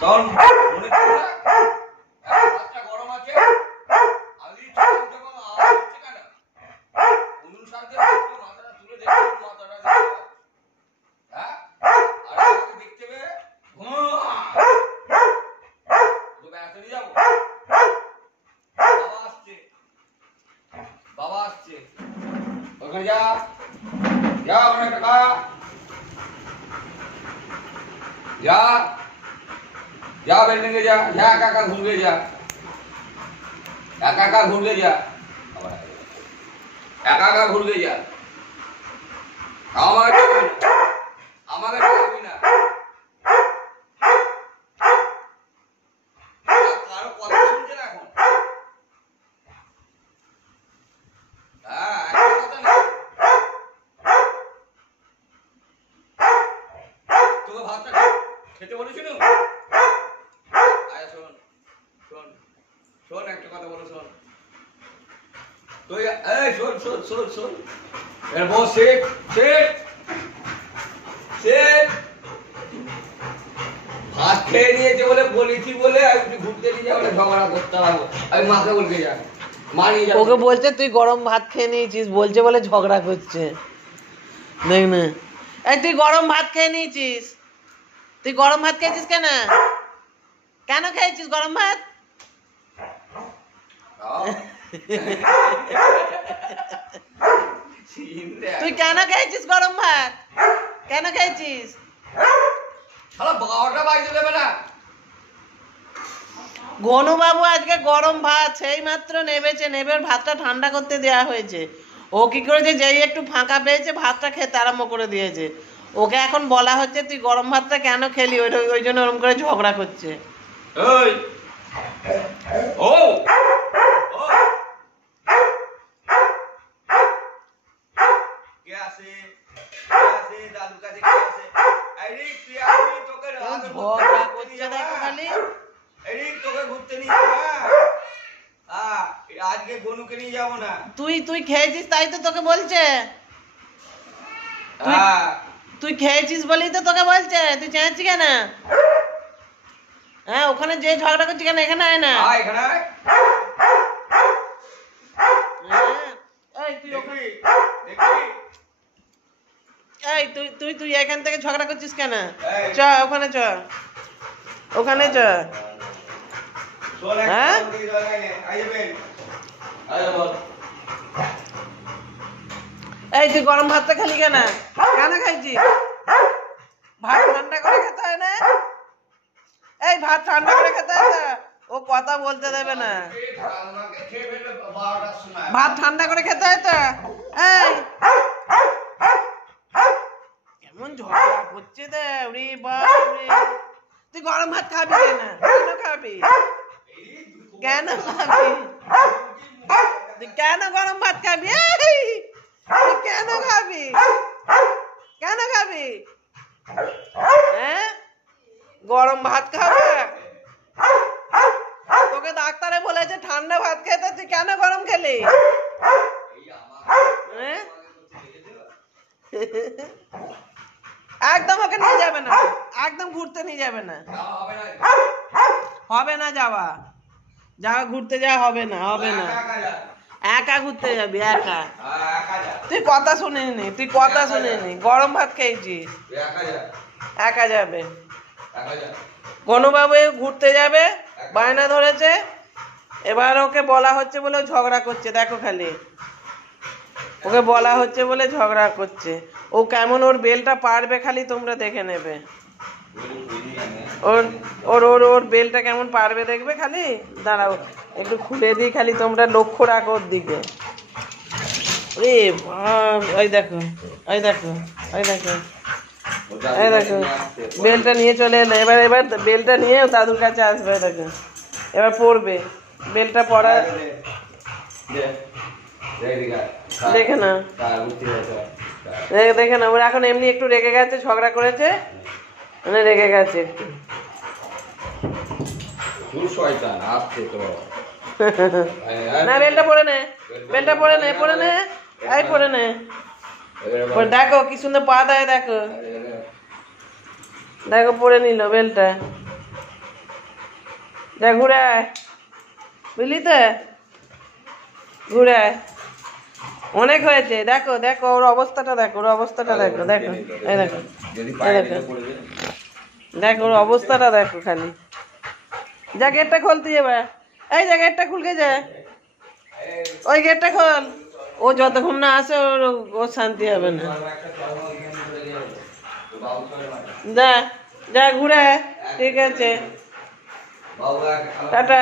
তখন মনে পড়ে ভাতটা গরম আছে, আলি যখন আওয়াজ হচ্ছে কেন উনুন সাথে মাথাটা তুলে দেখি, মাথাটা হ্যাঁ আর আমাকে দেখতে পেয়ে বেড়াতে নিয়ে যাবো। বাবা আসছে ওখানে যা যা ওখানে টাকা যা যা बिल्डिंग में जा जा काका घूम के जा काका घूम के जा काका घूम के जा আমাকে না কারো কথা শুনছে না এখন। হ্যাঁ একটা কথা না তোকে ভাতটা খেতে বলেছিল। শোন একটা কথা বলো শোন তুই শোন এর বস শেখ ভাত খেয়ে নিয়েছে বলে বলেছি বলে আমি ঘুরতে নিয়ে যাবো ঝগড়া করতে পারবো। আমি মাকে বলতে যা মানি ওকে বলছে তুই গরম ভাত খেয়ে নিয়েছিস বলছে বলে ঝগড়া করছে। দেখ না এই তুই গরম ভাত খেয়ে নিয়েছিস, তুই গরম ভাত খেয়েছিস কেন খেয়েছিস গরম ভাত? তুই কেন খেয়েছিস গরম ভাত? কেন খেয়েছিস? গনু বাবু আজকে গরম ভাত সেই মাত্র নেবেছে, নেবের ভাতটা ঠান্ডা করতে দেওয়া হয়েছে। ও কি করেছে যেই একটু ফাঁকা পেয়েছে ভাতটা খেতে আরম্ভ করে দিয়েছে। ওকে এখন বলা হচ্ছে তুই গরম ভাতটা কেন খেলি, ওই জন্য ওরকম করে ঝগড়া করছে। তুই খেয়েছিস তাই তো তোকে বলছে, তুই খেয়েছিস বলেই তো তোকে বলছে। তুই চেয়েছিস কেন? হ্যাঁ ওখানে যে ঝগড়া করছিস কেন এখানে আয় না। তুই এখান থেকে ঝগড়া করছিস কেন? চ ওখানে চ, ওখানে চ। হ্যাঁ এই তুই গরম ভাতটা খালি কেন খাইছিস? ভাত ঠান্ডা করে খেতে হয় না? এই ভাত ঠান্ডা করে খেতে হয় না? ও কথা বলতে দেবে না। ভাত ঠান্ডা করে খেতে হয় তো। এই কেমন ঝগড়া করছে দে রে বাপরে। তুই গরম ভাত খাবি না? কেন খাবি? কেন খাবি? তুই কেন গরম ভাত খাবি? তুই কেন খাবি? কেন খাবি? হ্যাঁ গরম ভাত খাবে? তোকে ডাক্তারে বলেছে ঠান্ডা ভাত খেতে, তুই কেন গরম খেলি? একদম ওকে নিয়ে যাবে না, একদম ঘুরতে নিয়ে যাবে না, হবে না যাওয়া ঘুরতে যাওয়া হবে না একা ঘুরতে যাবি একা। তুই কথা শুনিনি গরম ভাত খেয়েছিস, একা যাবে। গনুবাবু ঘুরতে যাবে বায়না ধরেছে, এবার ওকে বলা হচ্ছে বলে ঝগড়া করছে। দেখো খালি ওকে বলা হচ্ছে বলে ঝগড়া করছে। ও কেমন ওর বেলটা পারবে খালি তোমরা দেখে নেবে। ওর বেলটা কেমন পারবে দেখবে খালি। দাঁড়াও একটু খুলে দিই খালি, তোমরা লক্ষ্য রাখো ওর দিকে। ওই দেখো বেলটা নিয়ে চলে এলো। এবার বেলটা নিয়ে দাদুর কাছে আসবে। দেখো এবার পড়বে বেলটা পড়া। দেখে না ওরা এখন এমনি একটু রেগে গেছে, ঝগড়া করেছে মানে রেগে গেছে একটু। না বেলটা পড়ে নে এই পড়ে নে। দেখো কি সুন্দর পা দেয়, দেখো পড়ে নিল বেলটা। যা ঘুরে আয়, বুঝলি তো, ঘুরে আয়। অনেক হয়েছে, দেখো দেখো ওর অবস্থাটা দেখো, ওর অবস্থাটা দেখো, দেখো এই দেখো, এই দেখো, দেখো ওর অবস্থাটা দেখো খালি। যা গেটটা খোলতে যাবে, এই যা গেটটা খুলকে যায়, ওই গেটটা খোল। ও যতক্ষণ না আসে ওর শান্তি হবে না। যা যা ঘুরে আয়, ঠিক আছে, টাটা।